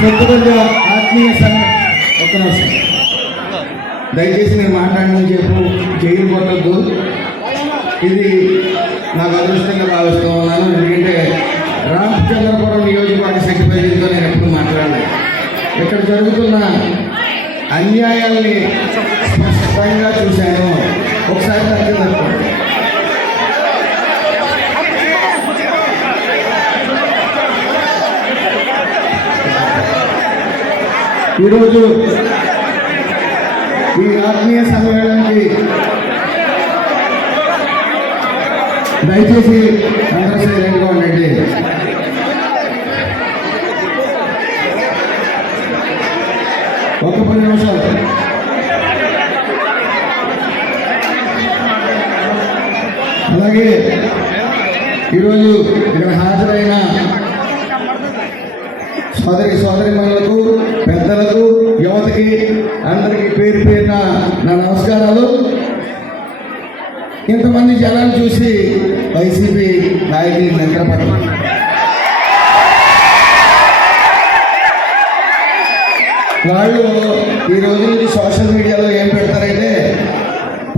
సొంతగా ఆత్మీయ ఒక్క నిమిషం దయచేసి నేను మాట్లాడమని చెప్పు జైలు కొట్టద్దు. ఇది నాకు అదృష్టంగా భావిస్తూ ఉన్నాను. ఎందుకంటే రామచంద్రపురం నియోజకవర్గ సెక్రటరీతో నేను ఎప్పుడు మాట్లాడలేదు. ఇక్కడ జరుగుతున్న అన్యాయాల్ని స్పష్టంగా చూశాను. ఒకసారి తగ్గిందనుకోండి. ఈరోజు ఈ ఆత్మీయ సమ్మేళనానికి దయచేసి అందరూ సైలెంట్గా ఉండండి. ఒక 10 నిమిషాలు. అలాగే ఈరోజు ఇక్కడ హాజరైన సోదరిమణులకు, పెద్దలకు, యువతకి అందరికీ పేరు పేరున నా నమస్కారాలు. ఇంతమంది జనాలు చూసి వైసీపీ నాయకులు నిద్రపడ్డారు. వాళ్ళు ఈ రోజు నుంచి సోషల్ మీడియాలో ఏం పెడతారంటే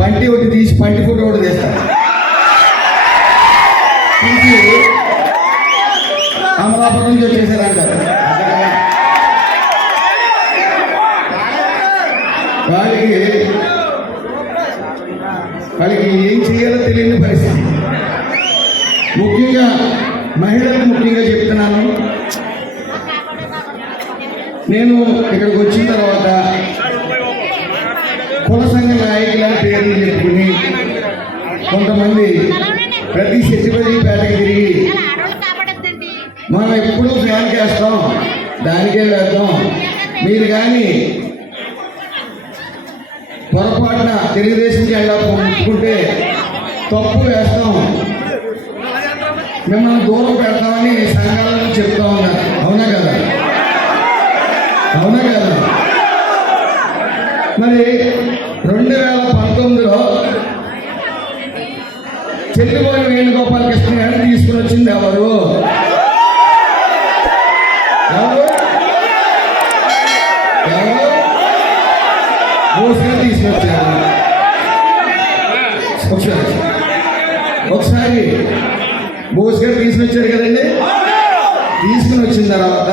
పంటి ఒకటి తీసి పంటి ఫోటో ఒకటి తీస్తారు. తీసి అమలాపురం నుంచి వచ్చేసారంటారు. వాళ్ళకి ఏం చేయాలో తెలియని పరిస్థితి. ముఖ్యంగా మహిళలకు ముఖ్యంగా చెప్తున్నాను. నేను ఇక్కడికి వచ్చిన తర్వాత కుల సంఘ నాయకుల పేర్లు చెప్పుకుని కొంతమంది ప్రతి శశిపతిపేటకి తిరిగి మనం ఎప్పుడూ ఫ్యాన్ చేస్తాం, దానికే వేద్దాం, మీరు కానీ పొరపాటున తెలుగుదేశం జెండా పుట్టుకుంటే తప్పు వేస్తాం, మిమ్మల్ని దూరం పెడతామని సంఘాలను చెప్తా ఉన్నారు. అవునా కదా? అవునా కదా? మరి 2019లో చెల్లిపోయిన వేణుగోపాలకృష్ణ గారిని తీసుకుని వచ్చింది ఎవరు? తీసుకొచ్చారు. ఒకసారి బోస్ గారు తీసుకొచ్చారు కదండి. తీసుకుని వచ్చిన తర్వాత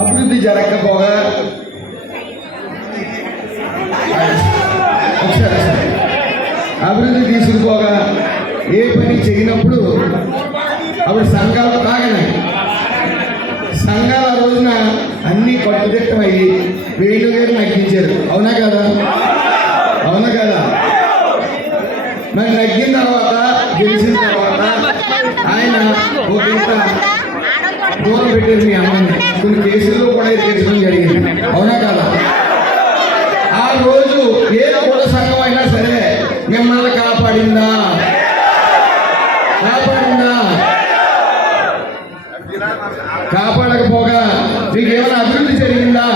అభివృద్ధి జరగకపోగా అభివృద్ధి తీసుకుపోగా ఏ పని చేయనప్పుడు అప్పుడు సంఘాలు తాగనాయి. సంఘాల రోజున అన్నీ కట్టుదిట్టమయ్యి వేణు గారు నగ్గించారు. అవునా కదా? అవునా కదా? మరి నగ్గిన తర్వాత, గెలిచిన తర్వాత ఆయన ఒక ఇంత దూరం పెట్టారు మీ అమ్మాయిని. కొన్ని కేసుల్లో కూడా ఎదిరించడం జరిగింది. అవునా కదా? ఆ రోజు ఏ కుల సంఘం అయినా సరే మిమ్మల్ని కాపాడిందా? కాపాడకపోగా మీకు ఏమైనా అభివృద్ధి జరిగిందా?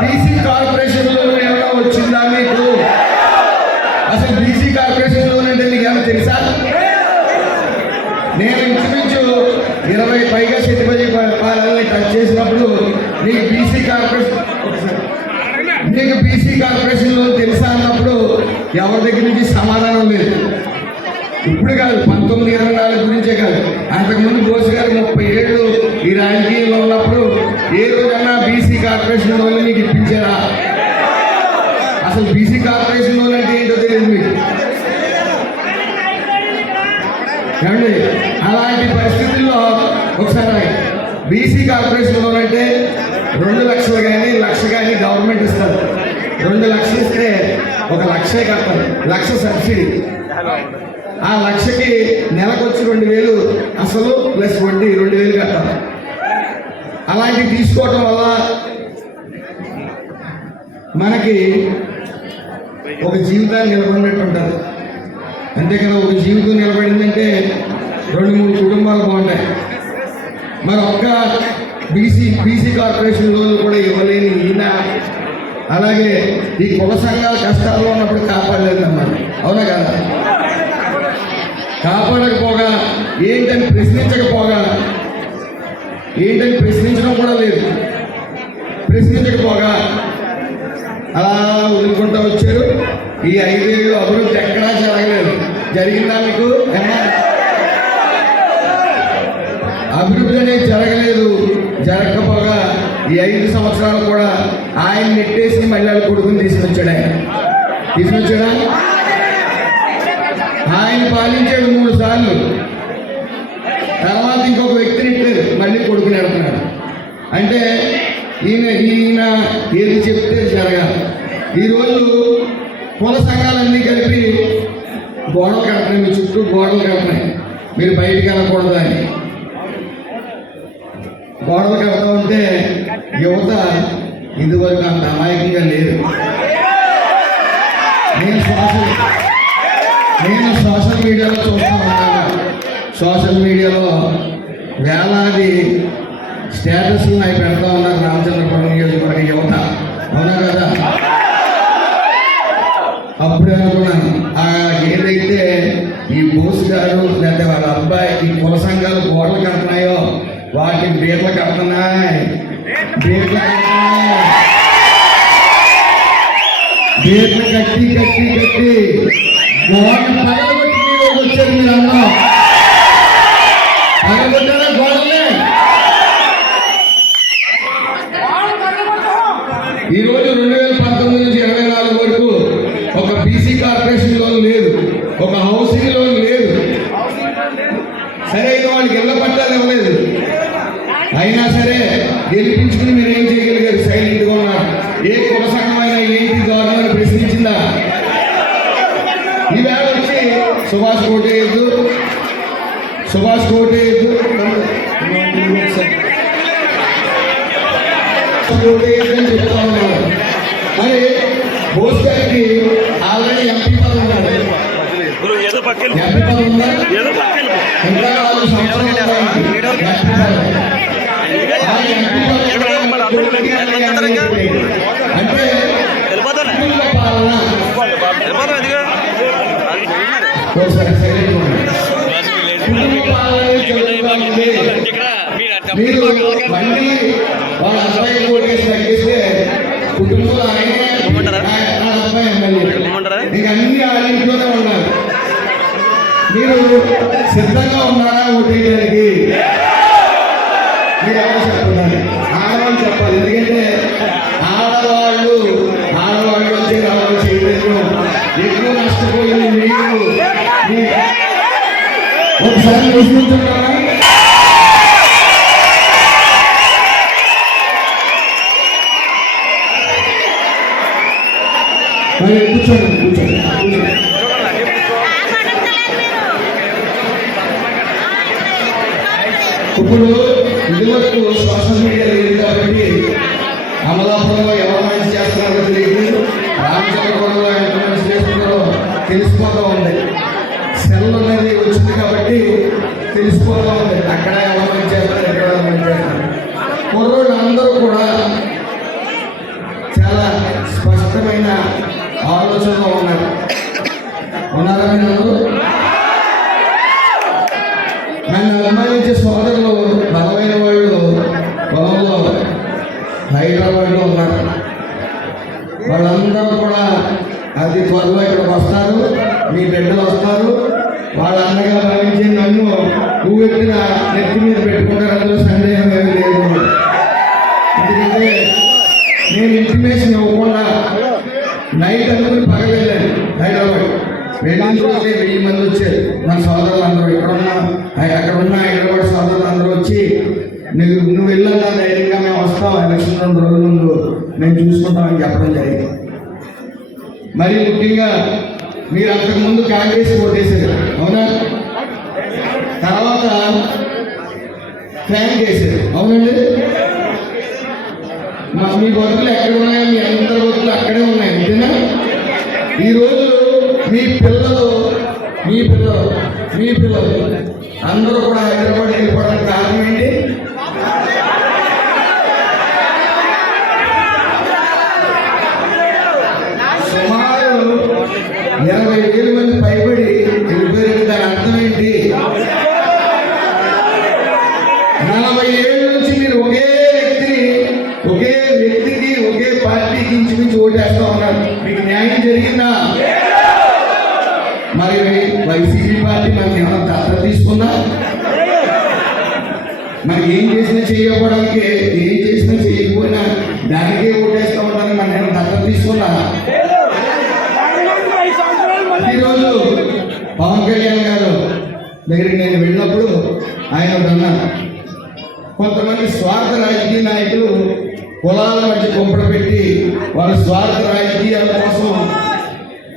బీసీ కార్పొరేషన్ లో ఏమైనా వచ్చిందా మీకు? అసలు బీసీ కార్పొరేషన్ లోన్ అంటే మీకు ఏమైనా తెలుసా? నేను ఇంచుమించు 20 పైగా శతిపతి పాలనని టచ్ చేసినప్పుడు నీకు బీసీ కార్పొరేషన్ లోన్ తెలుసా అన్నప్పుడు ఎవరి దగ్గర నుంచి సమాధానం లేదు. ఇప్పుడు కాదు, 1924 గురించే కాదు, అంతకుముందు బోస్ గారు 30 ఏళ్ళు ఈ రాజకీయంలో ఉన్నప్పుడు ఏ రోజైనా బీసీ కార్పొరేషన్ లోన్ మీకు ఇప్పించారా? అసలు బీసీ కార్పొరేషన్ లోన్ అంటే ఏంటో తెలియదు మీకు. ఏమండి? అలాంటి పరిస్థితుల్లో ఒకసారి బీసీ కార్పొరేషన్ లోన్ అంటే 2 లక్షలు కానీ 1,00,000 కానీ గవర్నమెంట్ ఇస్తారు. 2 లక్షలు ఇస్తే 1 లక్షే కట్టాలి. 1,00,000 సబ్సిడీ. ఆ 1,00,000కి నెలకొచ్చి 2,000 అసలు ప్లస్ వడ్డీ 2,000 కట్టాలి. అలాంటివి తీసుకోవటం వల్ల మనకి ఒక జీవితాన్ని నిలబడినట్టు ఉంటుంది. అంతే కదా? ఒక జీవితం నిలబడిందంటే 2-3 కుటుంబాలు బాగుంటాయి. మరి ఒక్క బీసీ కార్పొరేషన్ లోన్లు కూడా ఇవ్వలేని ఈయన అలాగే ఈ కుల సంఘాల కష్టాల్లో ఉన్నప్పుడు కాపాడలేదన్నమాట. అవునా కదా? కాపాడకపోగా ఏంటని ప్రశ్నించకపోగా ఏంటని ప్రశ్నించడం కూడా లేదు. ప్రశ్నించకపోగా అలా వదులుకుంటూ వచ్చారు. ఈ 5 ఏళ్ళు అభివృద్ధి ఎక్కడా జరగలేదు. జరిగిందా మీకు? అభివృద్ధి అనేది జరగలేదు. జరగకపోగా ఈ 5 సంవత్సరాలు కూడా ఆయన నెట్టేసి మళ్ళీ వాళ్ళ కొడుకుని తీసుకొచ్చాడు. తీసుకొచ్చాడా? ఆయన పాలించాడు 3 సార్లు. తర్వాత ఇంకొక వ్యక్తిని ఇట్లేదు, మళ్ళీ కొడుకుని వెళ్తున్నాడు. అంటే ఈయన ఏది చెప్తే జరగాలి. ఈరోజు కుల సంఘాలన్నీ కలిపి గోడలు కడుతున్నాయి, మీ చుట్టూ గోడలు కడుతున్నాయి, మీరు బయటికి వెళ్ళకూడదు అని. గోడలు కడతా ఉంటే యువత ఇదివరకు అంత అమాయకంగా లేదు. నేను సోషల్ మీడియాలో చూస్తూ ఉన్నాను. సోషల్ మీడియాలో వేలాది స్టేటస్లు అవి పెడతా ఉన్నారు రామచంద్రపురం నియోజకవర్గ యువత. అవునా కదా? అప్పుడే అనుకున్నాను, ఏదైతే ఈ బోస్ గారు లేకపోతే వాళ్ళ అబ్బాయి ఈ కుల సంఘాలు గోడలు కడుతున్నాయో వాటి బీర్లు కడుతున్నాయి. బీర్లు కట్టి గోడ పగలగొట్టి మీరు వచ్చారు. మీరు అన్నా పగలగొట్టారా గోడలే? ఈరోజు 2019 నుంచి 24 వరకు ఒక బీసీ కార్పొరేషన్ లోన్ లేదు, ఒక హౌసింగ్ లోన్ లేదు, సరైన వాళ్ళకి ఇళ్ల పట్టాలు ఇవ్వలేదు. అయినా సరే గెలిపించుకుని మీరు ఏం చేయగలిగారు? సైలెంట్గా ఉన్నారు. ఏ కుల సంఘమైనా ఏంటి గవర్నమెంట్ ప్రశ్నించిందా? ఈవేళ వచ్చి సుభాష్ కోటేయద్దు అని చెప్తా ఉన్నారు. మరి బోస్ గారికి ఆల్రెడీ ఎంపీ పదవి ఉన్నాడు. ఎంపీ పదవి ఉందా? ఇంకా 4 సంవత్సరాలు అంటే మీరు మళ్ళీ వాళ్ళ అబ్బాయి ఓటేసి తగ్గిస్తే కుటుంబంలో ఆయనే అబ్బాయి ఎమ్మెల్యే, మీకు అన్ని ఆ ఇంట్లోనే ఉన్నారు. మీరు సిద్ధంగా ఉన్నారా ఓటేయడానికి? మీరు ఎవరు చెప్తున్నారు? ఆడవాళ్ళు చెప్పాలి. ఎందుకంటే ఆడవాళ్ళు వచ్చే రావాలి చేయలేదు. ఎక్కువ నష్టపోయింది మీరు. ఒకసారి ప్రశ్నించున్నారా? కూర్చోండి. ఇప్పుడు ఇదివరకు సోషల్ మీడియా లేదు కాబట్టి అమలాపురంలో ఎవరు మంచి చేస్తున్నారో తెలియదు, రామచంద్రపురంలో ఎంత మంచి చేస్తున్నారో తెలిసిపోతూ ఉంది. సెల్ అనేది వచ్చింది కాబట్టి తెలిసిపోతూ ఉంది. అక్కడ ఎవరు మంచి చేస్తారు, ఎక్కడ మంచి చేస్తారు. కుర్రోళ్ళు అందరూ కూడా చాలా స్పష్టమైన ఆలోచనలో ఉన్నారా? మీరు నన్ను అభిమానించే సోదరులు బలమైన వాళ్ళు పొలంలో హైదరాబాద్లో ఉన్నారు. వాళ్ళందరూ కూడా అతి త్వరలో ఇక్కడికి వస్తారు. మీ బిడ్డలు వస్తారు. వాళ్ళ అన్నగా భావించి నన్ను నువ్వెట్టిన నెత్తి మీద పెట్టుకుంటారు. అందులో సందేహం ఏమీ లేదు. ఎందుకంటే నేను ఇంటిమేషన్ ఇవ్వకుండా నైట్ అనుకుని పగలు వెళ్ళాను హైదరాబాద్. వెళ్ళిన రోజే 1000 మంది వచ్చారు. మన సోదరులు అందరూ అక్కడ ఉన్న హైదరాబాద్ సోదరులు అందరూ వచ్చి నువ్వు వెళ్ళాలా ధైర్యంగా మేము వస్తాం, ఎలక్షన్ 2 రోజుల ముందు మేము చూసుకుంటామని చెప్పడం జరిగింది. మరి ముఖ్యంగా మీరు అంతకుముందు కాంగ్రెస్ ఓటేశారు, అవునా? తర్వాత ఫ్యాన్ చేశారు, అవునండి? మీ బతుకులు ఎక్కడ ఉన్నాయో మీ అందరి బతుకులు అక్కడే ఉన్నాయి, అంతేనా? ఈరోజు మీ పిల్లలు అందరూ కూడా హైదరాబాద్ వెళ్ళిపోవడానికి కారణం ఏంటి? సుమారు 20,000 మంది పైబడి వెళ్ళిపోయారు. దాని అర్థం ఏంటి? 40 ఏళ్ళ నుంచి పార్టీ మనకి ఏమైనా దత్తత తీసుకుందా? మనం ఏం చేసినా చేయకపోవడానికి, ఏం చేసినా చేయకపోయినా దానికే ఓటేస్తూ ఉండడానికి మనం ఏమైనా దత్తత తీసుకున్నా? ఈరోజు పవన్ కళ్యాణ్ గారు దగ్గరికి నేను వెళ్ళినప్పుడు ఆయన అన్నారు, కొంతమంది స్వార్థ రాజకీయ నాయకులు కులాల మధ్య కుంపడ పెట్టి వాళ్ళ స్వార్థ రాజకీయాల కోసం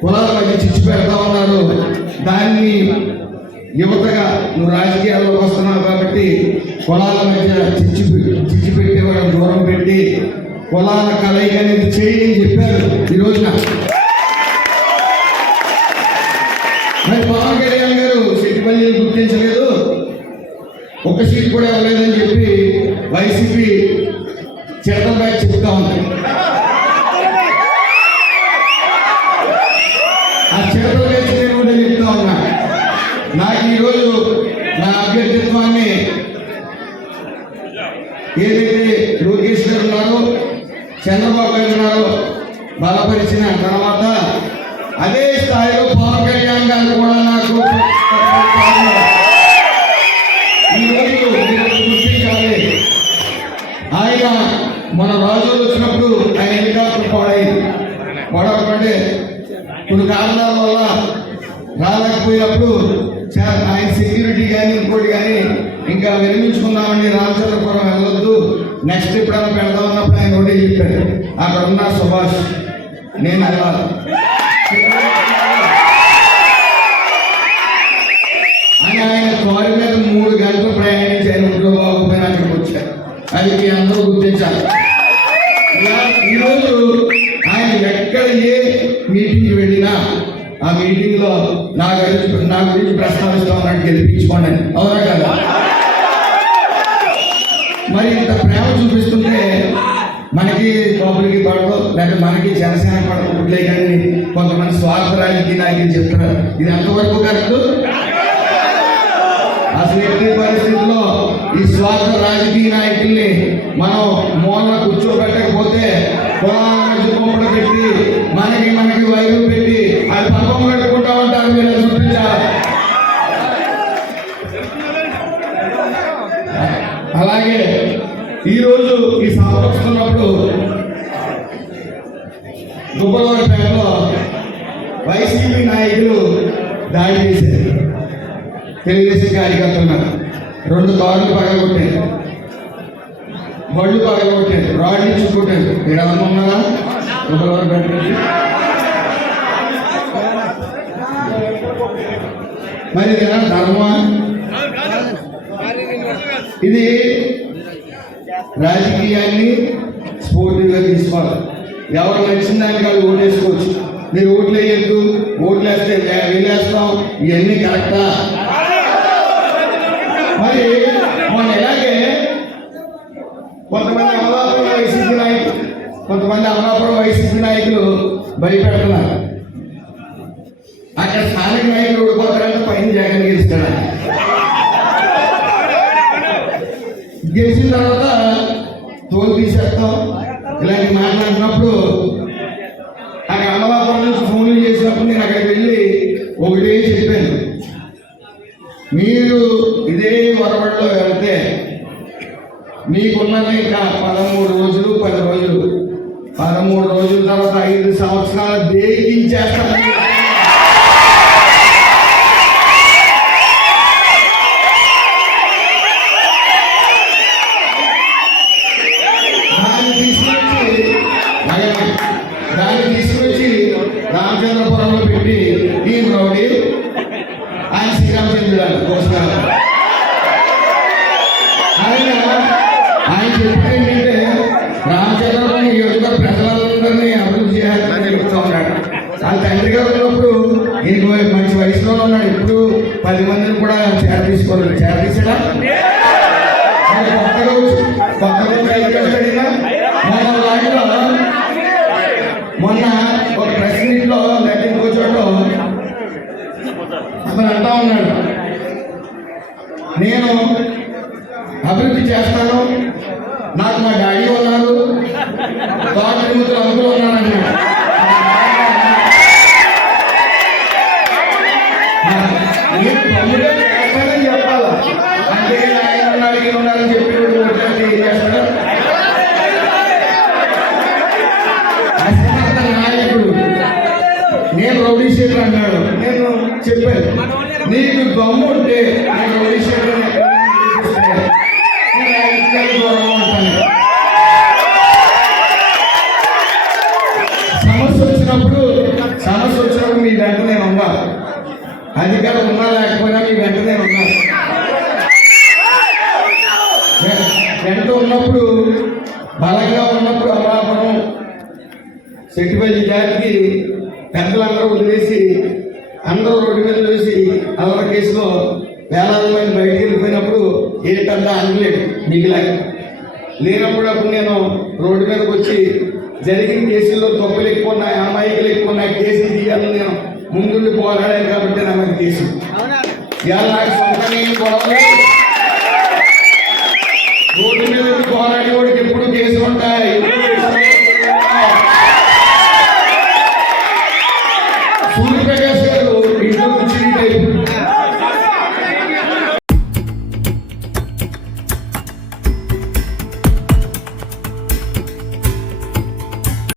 కులాల మధ్య చిచ్చు పెడతా ఉన్నారు. దాన్ని యువతగా నువ్వు రాజకీయాల్లోకి వస్తున్నావు కాబట్టి కులాల మధ్య చిచ్చు పెట్టి వాళ్ళని దూరం పెట్టి కులాల కలయిక అనేది చేయని చెప్పారు ఈ రోజున. మరి పవన్ కళ్యాణ్ గారు సిట్టిపల్లి గుర్తించలేదు, ఒక్క సీట్ కూడా ఇవ్వలేదని చెప్పి వైసీపీ చిరతపై చెప్తా ఉంది. ఆ చిరతపై కూడా చెప్తా ఉన్నా, నాకు ఈరోజు నా అభ్యర్థిత్వాన్ని ఏదైతే లోకేష్ గారు ఉన్నారో, చంద్రబాబు గారు ఉన్నారో బలపరిచిన తర్వాత అదే స్థాయిలో పవన్ కళ్యాణ్ గారు కూడా నాకు గుర్తించాలి. ఆయన మన రాజులు వచ్చినప్పుడు ఆయన హెలికాప్టర్ పడవకంటే కొన్ని కారణాల వల్ల రాలేకపోయినప్పుడు ఆయన సెక్యూరిటీ కానీ ఇంకోటి కానీ ఇంకా విరమించుకుందామని రామచంద్రపురం వెళ్ళొద్దు, నెక్స్ట్ ఎప్పుడైనా పెడదామన్నప్పుడు ఆయన ఒకటే చెప్పారు, అక్కడ ఉన్న సుభాష్ నేను వెళ్ళాలి అని ఆయన కారు మీద 3 గంటలు ప్రయాణించి ఆయన ఇంట్లో బాగుపోయిన అక్కడికి వచ్చారు. అది మీ అందరూ గుర్తించాలి. ఈరోజు ఆయన ఎక్కడ ఏ మీటింగ్కి వెళ్ళినా ఆ మీటింగ్లో నా గురించి ప్రస్తావిస్తూ ఉన్నట్టు గెలిపించుకోండి, అవునా కదా? మరి ఇంత ప్రేమ చూపిస్తుంటే మనకి కోపలికి పడదు, లేకపోతే మనకి జనసేన పడలే, కానీ కొంతమంది స్వార్థ రాజకీయ నాయకులు చెప్తారు. ఇది ఎంతవరకు కరెక్ట్? అసలు ఎట్టి పరిస్థితుల్లో ఈ స్వార్థ రాజకీయ నాయకుల్ని మనం మూలన కూర్చోబెట్టకపోతే కుంపడ పెట్టి మనకి వైరు పెట్టి అది పక్కన పెట్టుకుంటా ఉంటారు. మీరు చూపించాలి. అలాగే ఈరోజు ఈ సభ వస్తున్నప్పుడు గుబ్బలవారిపేటలో వైసీపీ నాయకులు దాడి చేశారు. తెలుగుదేశం కార్యకర్తలు 2 కార్లు పగలగొట్టారు, బళ్ళు పగలగొట్టారు, రాడ్లు చుట్టుకుంటారు. ఇక్కడ ఎవరు ఉన్నారా? గుబ్బలవారిపేట మరి ఇది ధర్మమా? ఇది రాజకీయాన్ని స్ఫూర్తిగా తీసుకోవాలి. ఎవరు నచ్చిన దానికి వాళ్ళు ఓటేసుకోవచ్చు. మీరు ఓట్లు వేయద్దు, ఓట్లు వేస్తే వీలేస్తాం, ఇవన్నీ కరెక్టా? మరి మొన్న ఇలాగే కొంతమంది అమలాపురం వైసీపీ నాయకులు భయపెడుతున్నారు. అక్కడ స్థానిక నాయకులు ఓడిపోతారంటే పైన జగన్ గెలుస్తాడు. గెలిచిన తర్వాత తోలు తీసేస్తాం ఇలాంటి మాట్లాడినప్పుడు అక్కడ అమలాపురం నుంచి ఫోన్లు చేసినప్పుడు నేను అక్కడికి వెళ్ళి ఒకటే చెప్పాను, మీరు ఇదే వరవడిలో వెళ్తే మీకున్నది ఇంకా 13 రోజులు 10 రోజులు, 13 రోజుల తర్వాత 5 సంవత్సరాలు దేకించేస్తాను. దాన్ని తీసుకొచ్చి రామచంద్రపురంలో పెట్టి ఈ రౌడీ ఆయన శ్రీరామచంద్రుడు కోసం ఆయన చెప్పేది ఏంటంటే రామచంద్రపురం యువత ప్రజలందరినీ అభివృద్ధి చేయాలని చెప్తూ ఉన్నాడు. వాళ్ళ తండ్రి గారు ఉన్నప్పుడు ఈయన మంచి వయసులో ఉన్నాడు. ఇప్పుడు 10 మందిని కూడా చేరతీసుకోలేదు. చేరతీసాడా? మొన్న ఒక ప్రెస్ మీట్ లో లెక్కన కూర్చోటం అతను అంటా ఉన్నాడు, నేను అభివృద్ధి చేస్తాను, నాకు మా డాడీ ఉన్నారు, తోటముతులు అంకులు ఉన్నారన్నాడు. నేను తమ్ముడే చేస్తానని చెప్పాలా, అంటే ఆయన ఉన్నాడు ఈయన ఉన్నాడని చెప్పి ఓట్లేస్తే ఏం చేస్తాడు? అసమర్థ నాయకుడు. నేను రౌడీ షీటర్ అన్నాడు. నేను చెప్పాను, నీకు దమ్ము ఉంటే నేను రౌడీ షీటర్ దూరంగా ఉంటాను. సమస్య వచ్చినప్పుడు మీ వెంట నేను ఉన్నా, అధికారం ఉన్నా లేకపోయినా మీ వెంట నేను ఉన్నా. వెంట ఉన్నప్పుడు, బలంగా ఉన్నప్పుడు అమలాపురం సెట్టిపల్లి జాతికి పెద్దలందరూ వదిలేసి అందరూ రోడ్డు మీద వేసి అల్లర కేసులో వేలాది మంది బయటికి వెళ్ళిపోయినప్పుడు ఏ పెద్ద అనలేదు లేనప్పుడు అప్పుడు నేను రోడ్డు మీదకి వచ్చి జరిగిన కేసుల్లో తప్పులు ఎక్కువ ఉన్నాయి, అమాయికులు ఎక్కువ ఉన్నాయి, కేసులు తీయాలని నేను ముందుండి పోరాడాను కాబట్టి నా మీద కేసు. ఇవాళ నాకు సొంతంగా గొడవలు